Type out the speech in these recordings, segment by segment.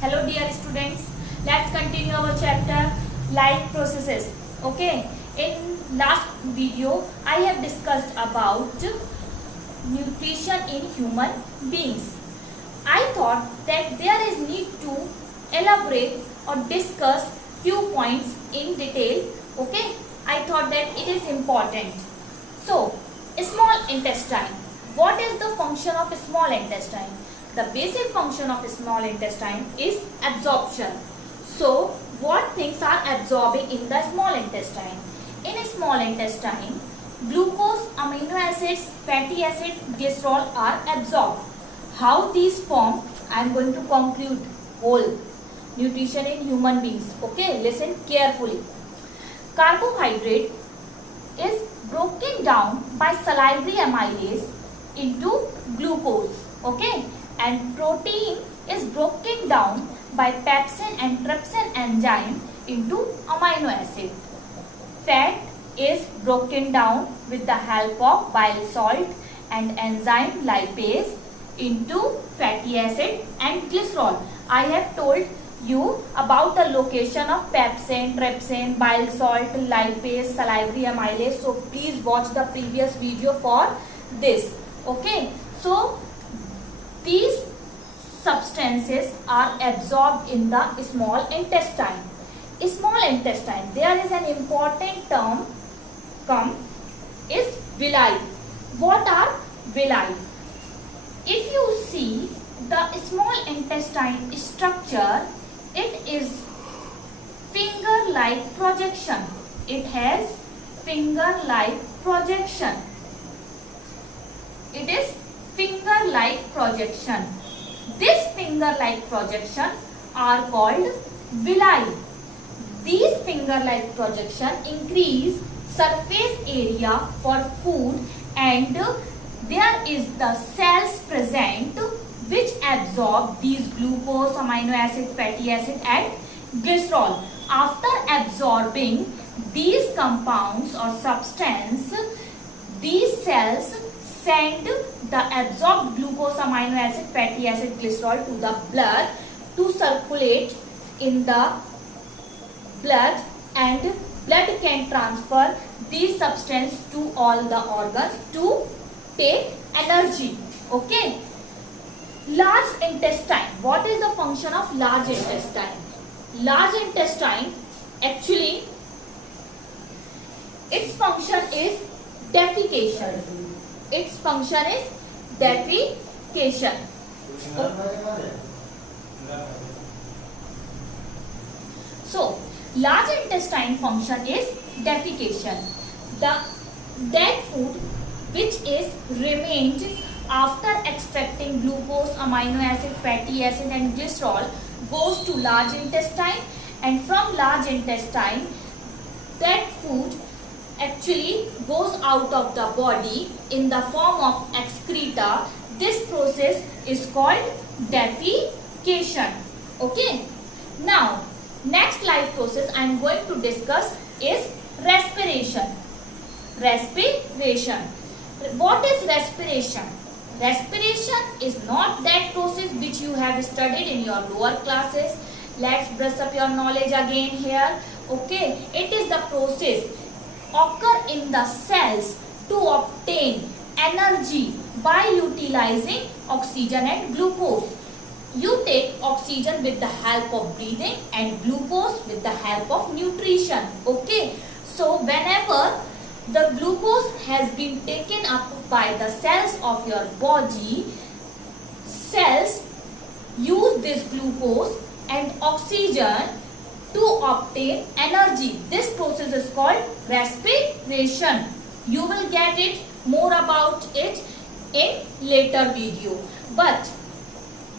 Hello dear students, let's continue our chapter life processes. Okay, in last video I have discussed about nutrition in human beings. I thought that there is need to elaborate or discuss few points in detail. Okay, I thought that it is important. So, small intestine. What is the function of small intestine? The basic function of small intestine is absorption. So, what things are absorbing in the small intestine? In small intestine, glucose, amino acids, fatty acid, glycerol are absorbed. How these form? I am going to conclude whole nutrition in human beings. Okay, listen carefully. Carbohydrate is broken down by salivary amylase into glucose. Okay, and protein is broken down by pepsin and trypsin enzyme into amino acid. Fat is broken down with the help of bile salt and enzyme lipase into fatty acid and glycerol. I have told you about the location of pepsin, trypsin, bile salt, lipase, salivary amylase. So please watch the previous video for this. Okay. So these substances are absorbed in the small intestine. Small intestine, there is an important term is villi. What are villi? If you see the small intestine structure, it is finger-like projection. It has finger-like projection. It is finger-like projection. This finger-like projection are called villi. These finger-like projection increase surface area for food, and there is the cells present which absorb these glucose, amino acid, fatty acid and glycerol. After absorbing these compounds or substance, these cells send the absorbed glucose, amino acid, fatty acid, glycerol to the blood to circulate in the blood, and blood can transfer these substance to all the organs to take energy. Okay. Large intestine. What is the function of large intestine? Large intestine, actually its function is defecation. Its function is defecation. So, large intestine function is defecation. The dead food which is remained after extracting glucose, amino acid, fatty acid and glycerol goes to large intestine, and from large intestine that food actually goes out of the body in the form of excreta. This process is called defecation. Okay. Now, next life process I am going to discuss is respiration. Respiration. What is respiration? Respiration is not that process which you have studied in your lower classes. Let's brush up your knowledge again here. Okay. It is the process occur in the cells to obtain energy by utilizing oxygen and glucose. You take oxygen with the help of breathing and glucose with the help of nutrition. Okay. So whenever the glucose has been taken up by the cells of your body, cells use this glucose and oxygen to obtain energy. This process is called respiration. You will get it more about it in later video. But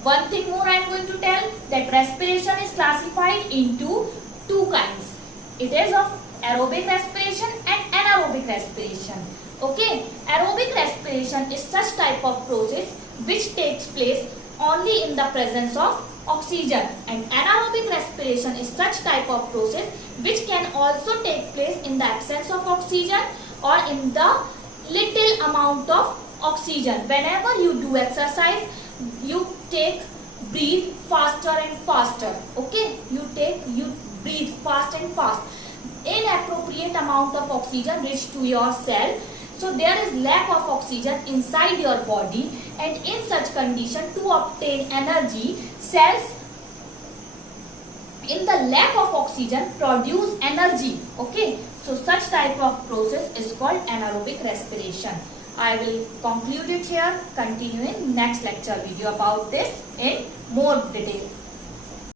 one thing more I am going to tell, that respiration is classified into two kinds. It is of aerobic respiration and anaerobic respiration. Okay, aerobic respiration is such type of process which takes place only in the presence of oxygen, and anaerobic respiration is such type of process which can also take place in the absence of oxygen or in the little amount of oxygen. Whenever you do exercise, you take breathe faster and faster. Okay, you breathe fast and fast. Inappropriate amount of oxygen reach to your cell, so there is lack of oxygen inside your body, and in such condition, to obtain energy, cells in the lack of oxygen produce energy. Okay, so such type of process is called anaerobic respiration. I will conclude it here. Continue in next lecture video about this in more detail.